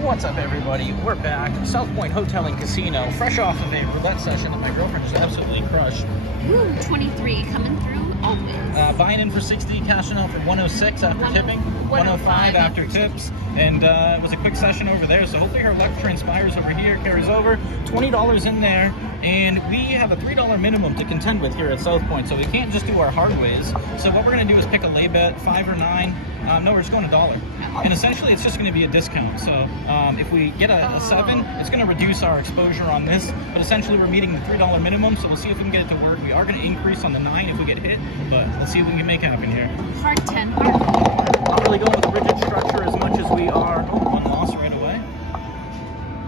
What's up, everybody? We're back. South Point Hotel and Casino, fresh off of a roulette session that my girlfriend just absolutely crushed. Woo, 23 coming through always. Buying in for 60, cashing out for 106 after tipping, 105 after tips, and it was a quick session over there. So hopefully her luck transpires over here, carries over. $20 in there, and we have a $3 minimum to contend with here at South Point, so we can't just do our hardways. So what we're going to do is pick a lay bet, 5 or 9. No, we're just going $1. And essentially, it's just going to be a discount. So if we get a 7, it's going to reduce our exposure on this. But essentially, we're meeting the $3 minimum, so we'll see if we can get it to work. We are going to increase on the 9 if we get hit, but let's see what we can make happen here. Hard 10, hard. Not really going with rigid structure as much as we are. Oh, one loss right away.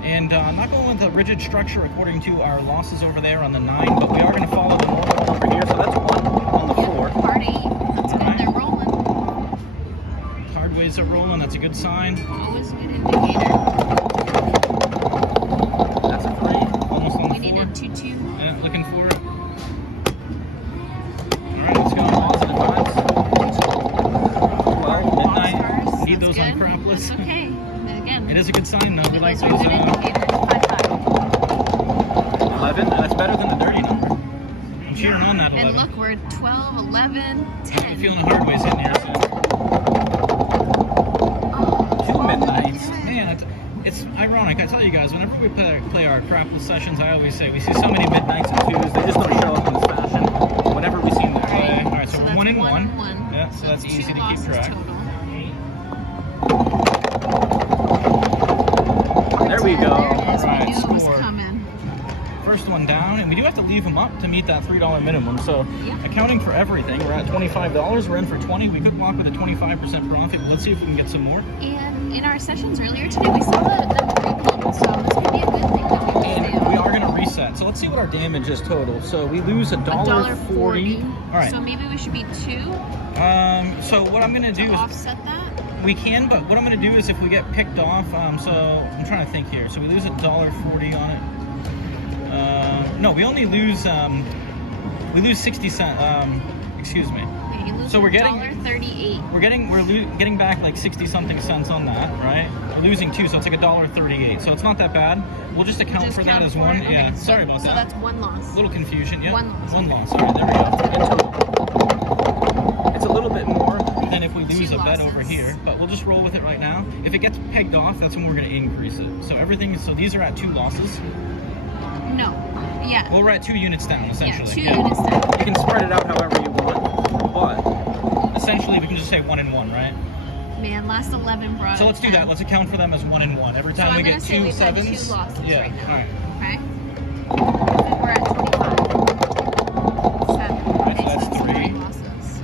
And I'm not going with a rigid structure according to our losses over there on the 9, but we are going to follow the normal over here. So that's 1 on the 4. Hard 8. That's good. They're rolling. Hardways are rolling. That's a good sign. Always a good indicator. That's a 3. Almost on the 4. We need a 2-2. Yeah, looking for it. Alright, let's go. Positive vibes. 12, midnight. Need those on crapless. That's okay. And again, it is a good sign, though. We like those. those. Good indicators. 5-5. 11. That's better than the dirty number. I'm cheering on that 11. And look, we're at 12, 11, 10. I'm feeling the hardways hitting here soon. Midnights. Man, it's ironic. I tell you guys, whenever we play our crapless sessions, I always say we see so many midnights and 2s. They just don't show up in this fashion. Whenever we see them that way. All right, so we're 1 and 1. Yeah, so that's easy to keep track. Total. There we go. There it is. All right, we knew it was score. coming. First one down, and we do have to leave them up to meet that $3 minimum. So, accounting for everything, we're at $25. We're in for 20. We could walk with a 25% profit, but let's see if we can get some more. And in our sessions earlier today, we saw them repeat, so this could be a good thing that we And we are going to reset. So let's see what our damage is total. So we lose $1.40. All right. So maybe we should be 2. So what I'm going to do is offset that. We can, but what I'm going to do is if we get picked off, so I'm trying to think here. So we lose $1.40 on it. No, we only lose, we lose 60 cents, excuse me. Okay, you lose so we're getting $1.38. We're getting back like 60 something cents on that, right? We're losing 2, so it's like $1.38. So it's not that bad. We'll just account for that as 1. Okay, yeah, so, sorry about that. So that's 1 loss. A little confusion. Yeah. 1 loss. 1 loss. All right, there we go. It's a little bit more than if we lose a bet over here, but we'll just roll with it right now. If it gets pegged off, that's when we're going to increase it. So everything. So these are at 2 losses. No. Yeah. Well, we're at 2 units down, essentially. Yeah, 2 units down. You can spread it out however you want, but essentially we can just say 1 and 1, right? Man, last 11 brought. So let's do that. Let's account for them as 1 and 1. Every time we get 2 we've sevens. had 2 losses right now. All right. Okay. And we're at 25. 7. All right, so that's 3. 3 losses.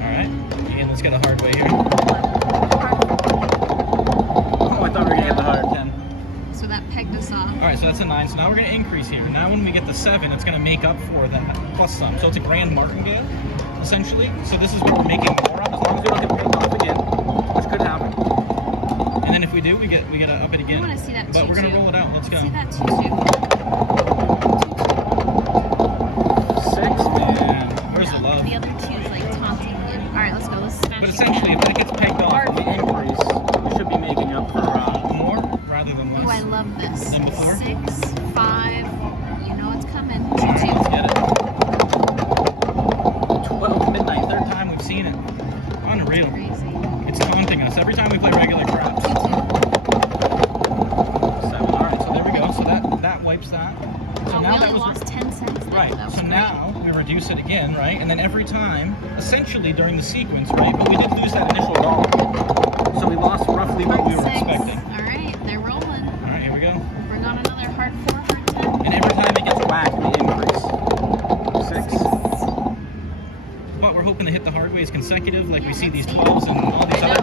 All right. Again, let's get a hard way here. Oh, I thought we were gonna get the hard 10. So that pegged us off. All right, so that's a 9. So now we're going to increase here. Now when we get the 7, it's going to make up for that plus some. So it's a grand martingale, essentially. So this is what we're making more of, as long as we don't get paid off again, which could happen. And then if we do, we get to up it again. I want to see that 2-2. But we're going to roll it out. Let's go. See that 2-2. 6, man. Where's the love? The other 2 is like taunting you. All right, let's go. Let's smash. But essentially, if that gets pegged off and we increase, we should be making up for more rather than less. Oh, I love this. Than before? 6, 5. You know it's coming. 2-2. All right, let's get it. 12 midnight, 3rd time we've seen it. Unreal. Crazy. It's taunting us every time we play regular craps. 7. All right, so there we go. So that wipes that. So Oh, now we that only was lost 10 cents. There. right. That was So great. now we reduce it again, right? And then every time, essentially during the sequence, right? But we did lose that initial $1. So we lost roughly what we were 6. expecting. All right, they're rolling. All right, here we go. Bring on another hard 4, hard 10. And every time it gets whacked, we increase. 6. But we're hoping to hit the hardways consecutive, like we see these 12s and all these other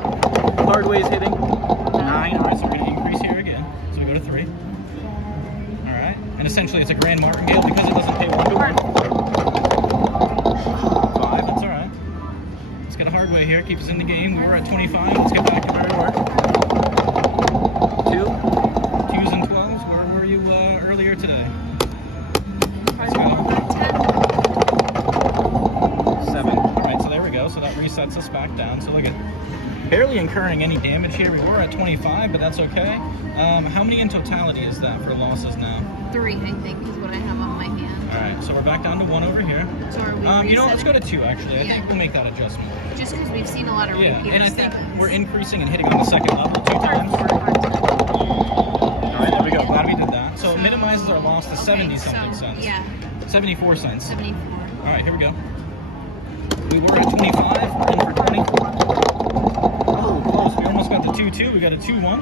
hardways hitting. 9. All right, so we're going to increase here again. So we go to 3. All right, and essentially it's a grand martingale because it doesn't pay 1 to 1. 5. That's all right. Let's get a hardway here. Keep us in the game. We were at 25. Let's get back to where we were. 2. 2s and 12s. Where were you earlier today? Let's go. 7. All right, so there we go. So that resets us back down. So look at barely incurring any damage here. We were at 25, but that's okay. How many in totality is that for losses now? 3, I think, is what I have on my hand. All right, so we're back down to 1 over here. So are we you know what, let's go to resetting? 2 actually. I Yeah. think we'll make that adjustment. Just because we've seen a lot of Yeah, repeater and I think sevens. we're increasing and hitting on the second level 2 Hard times. 4, hard 10. All right, there we go. Glad we did that. So it minimizes our loss to 70 something cents. Yeah, 74 cents. 74. All right, here we go. We were at 25. We're in for 20. Oh, close. We almost got the 2-2. We got a 2-1.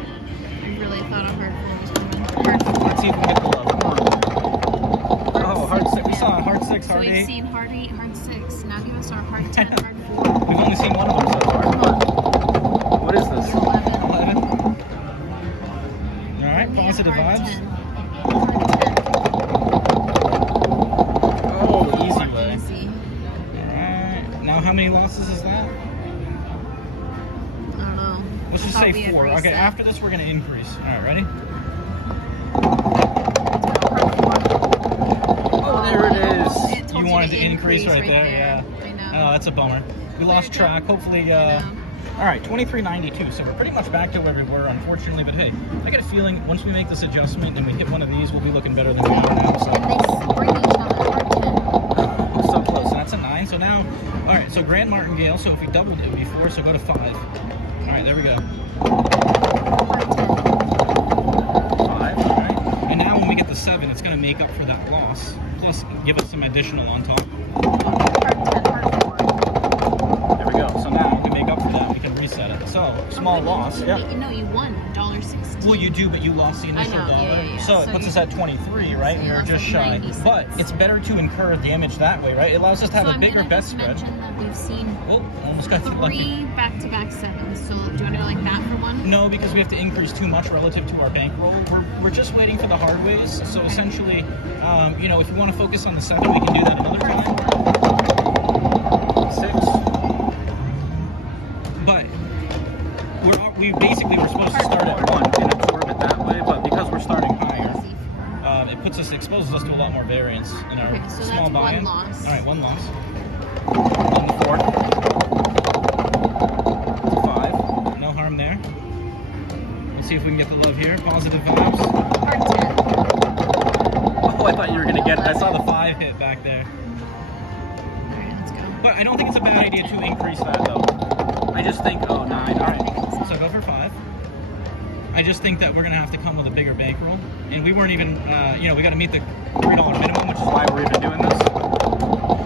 I really thought a hard 4 was coming. Hard 4. Let's see if we can get the love. Come on. Oh, hard 6. We saw a hard 6, So hard we've 8. seen hard 8, hard 6. Now give us our hard 10, hard 4. We've only seen one of them so far. Come on. What is this? 11. 11. All right, positive Hard vibes. 10. Hard 10. Oh, easy way. Easy. All right. Now, how many losses is that? I don't know. Let's just Thought say we had 4. Okay, reset. after this, we're going to increase. All right, ready? Oh, there it is. It told You you wanted to to increase right there, there. yeah. I know. Oh, that's a bummer. We lost track. Hopefully, I know. all right, 23.92. So we're pretty much back to where we were, unfortunately. But hey, I got a feeling once we make this adjustment and we hit one of these, we'll be looking better than we are now. So And they bring each other hard 10. we're so close. So that's a 9. So now, all right. So Grand Martingale. So if we doubled, it would be 4. So go to 5. All right, there we go. Hard 10. 5. All right. And now when we get the 7, it's going to make up for that loss, plus give us some additional on top. Hard 10, hard 4. There we go. So now we make up for that. We can reset it. So small loss. Yeah. No, you won $1.16. Well, you do, but you lost the initial I know, dollar. yeah. So it So puts you- us at 23, right? so We you were lost just like shy. 90 But cents. it's better to incur damage that way, right? It allows us to have So a I'm bigger gonna bet just spread. mention that we've seen Oh, almost got too lucky. 3 back-to-back 7s. So do you want to go like that for one? No, because we have to increase too much relative to our bankroll. We're just waiting for the hardways. So essentially, you know, if you want to focus on the 7, we can do that another Hard time. 4. 6. But we basically were supposed to start at 1 and absorb it that way. But because we're starting higher, Easy 4. it puts us, exposes us to a lot more variance in our Okay, so small that's buy-in. one loss. All right, 1 loss. On the 4. 5. No harm there. Let's see if we can get the love here. Positive vibes. Hard 10. Oh, I thought you were gonna get it. I saw the 5 hit back there. All right, let's go. But I don't think it's a bad idea to increase that though. I just think, oh, 9. All right, so go for 5. I just think that we're gonna have to come with a bigger bankroll, and we weren't even, you know, we got to meet the $3 minimum, which is why we're even doing this.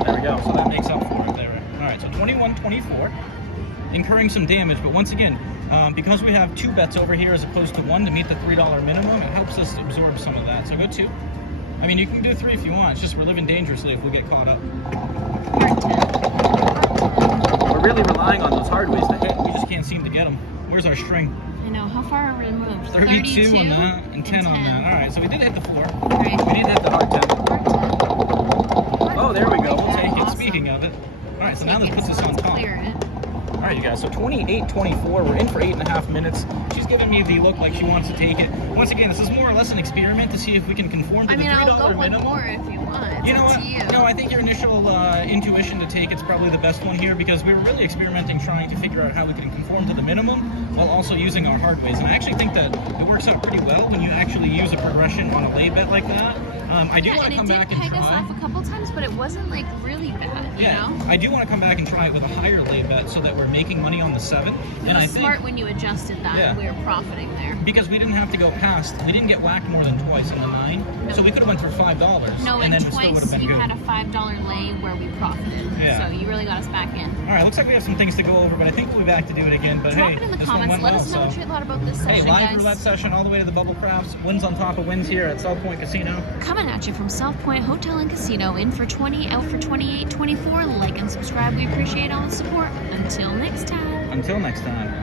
There we go. So that makes up for it there. All right, so 21.24, incurring some damage, but once again, because we have 2 bets over here as opposed to 1 to meet the $3 minimum, it helps us absorb some of that. So go 2. I mean, you can do 3 if you want. It's just we're living dangerously if we get caught up. Hard 10. We're really relying on those hardways to hit. We just can't seem to get them. Where's our string? I know. How far are we removed? 32 on that and 10 on that. All right, so we did hit the 4. All right. We need to hit the hard 10. Hard 10. Oh, there we go. We'll Yeah, take it. awesome. Speaking of it. All right, so now Take that it, puts us so on let's top. clear it. All right, you guys, so 28.24. We're in for 8.5 minutes. She's giving me the look like she wants to take it. Once again, this is more or less an experiment to see if we can conform to I the mean, $3 I'll go one minimum. more if you want. It's You know up what? to you. No, I think your initial intuition to take it's probably the best one here because we were really experimenting trying to figure out how we can conform to the minimum while also using our hardways. And I actually think that it works out pretty well when you actually use a progression on a lay bet like that. I do Yeah, want and to come it did back and peg us try. off a couple times, but it wasn't like really bad, you Yeah, know? I do want to come back and try it with a higher lay bet so that we're making money on the 7. It And was I think smart when you adjusted that Yeah. and we were profiting there. because we didn't have to go past, we didn't get whacked more than twice in the 9, No. so we could have went for $5 No, and and then it still would have twice been you good. had a $5 lay where we profited. Yeah. So you really got us back in. All right, looks like we have some things to go over, but I think we'll be back to do it again. But Drop hey, it in the this one comments. went Let well, us know so. what you thought about this Hey, session, live guys. roulette session all the way to the bubble crafts. Wins on top of wins here at South Point Casino. Coming at you from South Point Hotel and Casino, in for 20, out for 28, 24. Like and subscribe. We appreciate all the support. Until next time. Until next time.